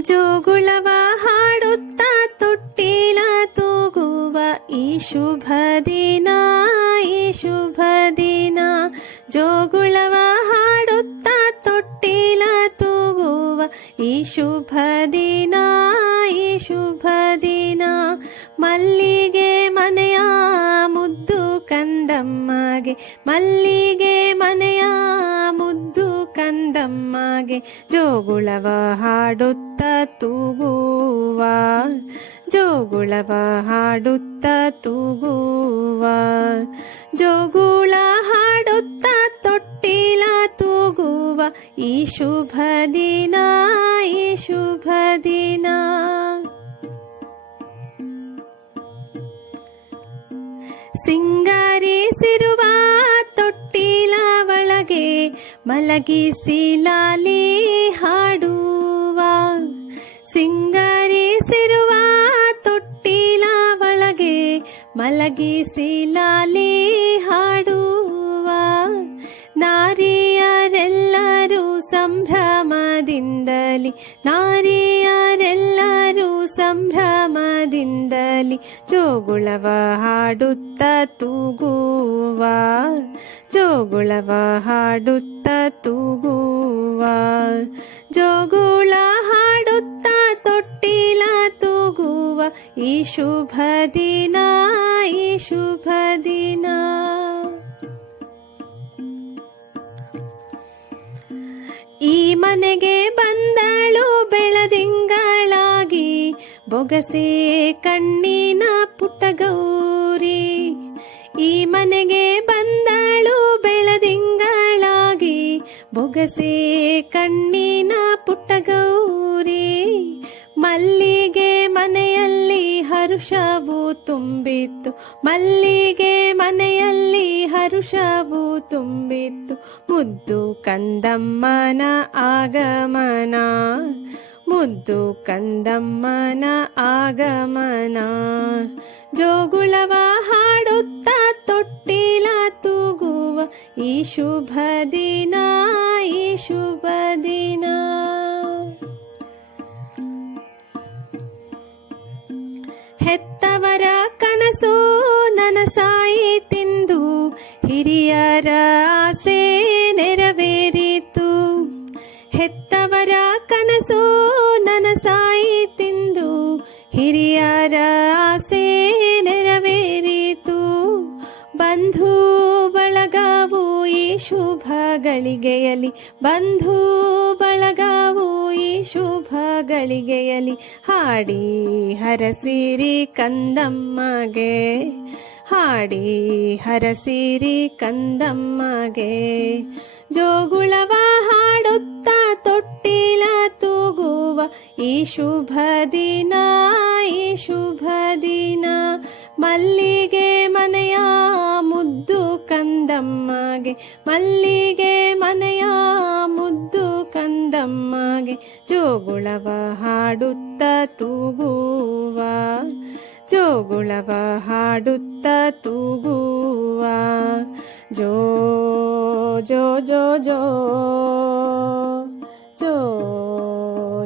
ಜೋಗುಳವ ಹಾಡುತ್ತಾ ತೊಟ್ಟಿಲ ತೂಗುವ, ಈ ಶುಭ ದಿನ, ಈ ಶುಭ ದಿನ. ಜೋಗುಳವ ಹಾಡುತ್ತಾ ತೊಟ್ಟಿಲ ತೂಗುವ, ಈ ಶುಭ ದಿನ, ಈ ಶುಭ ದಿನ. ಮಲ್ಲಿಗೆ ಮನೆಯ ಮುದ್ದು ಕಂದಮ್ಮಗೆ, ಮಲ್ಲಿಗೆ ಮನೆಯ ಮುದ್ದು ಕಂದಮ್ಮಗೆ ಜೋಗುಳವ ಹಾಡುತ್ತ ತೂಗುವ. ಜೋಗುಳವ ಹಾಡುತ್ತ ತೂಗುವ. ಜೋಗುಳ ಹಾಡುತ್ತ ತೊಟ್ಟಿಲ ತೂಗುವ. ಈ ಶುಭ ದಿನ, ಈ ಶುಭ ದಿನ. ಸಿಂಗಾರಿಸಿರುವ ಮಲಗಿಸಿ ಲಾಲಿ ಹಾಡುವ ಸಿಂಗರಿಸಿರುವ ತೊಟ್ಟಿಲ ಒಳಗೆ ಮಲಗಿಸಿ ಲಾಲಿ ಹಾಡುವ ನಾರಿಯರೆಲ್ಲರೂ ಸಂಭ್ರಮದಿಂದಲಿ ನಾರಿಯರೆಲ್ಲರೂ ಸಂಭ್ರಮದಿಂದಲಿ ಜೋಗುಳವ ಹಾಡುತ್ತ ತೂಗುವ. ಜೋಗುಳವ ಹಾಡುತ್ತ ತೂಗುವ. ಜೋಗುಳ ಹಾಡುತ್ತ ತೊಟ್ಟಿಲ ತೂಗುವ. ಈ ಶುಭ ದಿನ, ಈ ಶುಭ ದಿನ. ಈ ಮನೆಗೆ ಬಂದಳು ಬೆಳದಿಂಗಳಾಗಿ ಬೊಗಸೆ ಕಣ್ಣಿನ ಪುಟ್ಟಗೌರಿ, ಈ ಮನೆಗೆ ಬಂದಳು ಬೆಳದಿಂಗಳಾಗಿ. ಬೊಗಸೆ ಕಣ್ಣಿನ ಪುಟ್ಟಗೌರಿ, ಮಲ್ಲಿಗೆ ಮನೆಯಲ್ಲಿ ಹರುಷವು ತುಂಬಿತ್ತು. ಮಲ್ಲಿಗೆ ಮನೆಯಲ್ಲಿ ಹರುಷವು ತುಂಬಿತ್ತು. ಮುದ್ದು ಕಂದಮ್ಮನ ಆಗಮನ. ಮುದ್ದು ಕಂದಮ್ಮನ ಆಗಮನ. ಜೋಗುಳವ ಹಾಡುತ್ತ ತೊಟ್ಟಿಲ ತೂಗುವ. ಈ ಶುಭ ದಿನ, ಈ ಶುಭ ದಿನ. ಹೆತ್ತವರ ಕನಸು ನನಸಾಯಿತೆಂದು ಹಿರಿಯರ ಆಸೆ ನನಸಾಯಿತೆಂದು ಹಿರಿಯರ ಆಸೆ ನೆರವೇರಿತು. ಬಂಧು ಬಳಗವು ಈ ಶುಭ ಗಳಿಗೆಯಲ್ಲಿ ಬಂಧು ಬಳಗವು ಈ ಶುಭ ಗಳಿಗೆಯಲ್ಲಿ ಹಾಡಿ ಹರಸಿರಿ ಕಂದಮ್ಮಗೆ, ಹಾಡಿ ಹರಸಿರಿ ಕಂದಮ್ಮಗೆ. ಜೋಗುಳವ ಈ ಶುಭ ದಿನ, ಈ ಶುಭ ದಿನ. ಮಲ್ಲಿಗೆ ಮನೆಯ ಮುದ್ದು ಕಂದಮ್ಮಗೆ, ಮಲ್ಲಿಗೆ ಮನೆಯ ಮುದ್ದು ಕಂದಮ್ಮಗೆ, ಜೋಗುಳವ ಹಾಡುತ್ತ ತೂಗುವ, ಜೋಗುಳವ ಹಾಡುತ್ತ ತೂಗುವ. ಜೋ ಜೋ ಜೋ ಜೋ.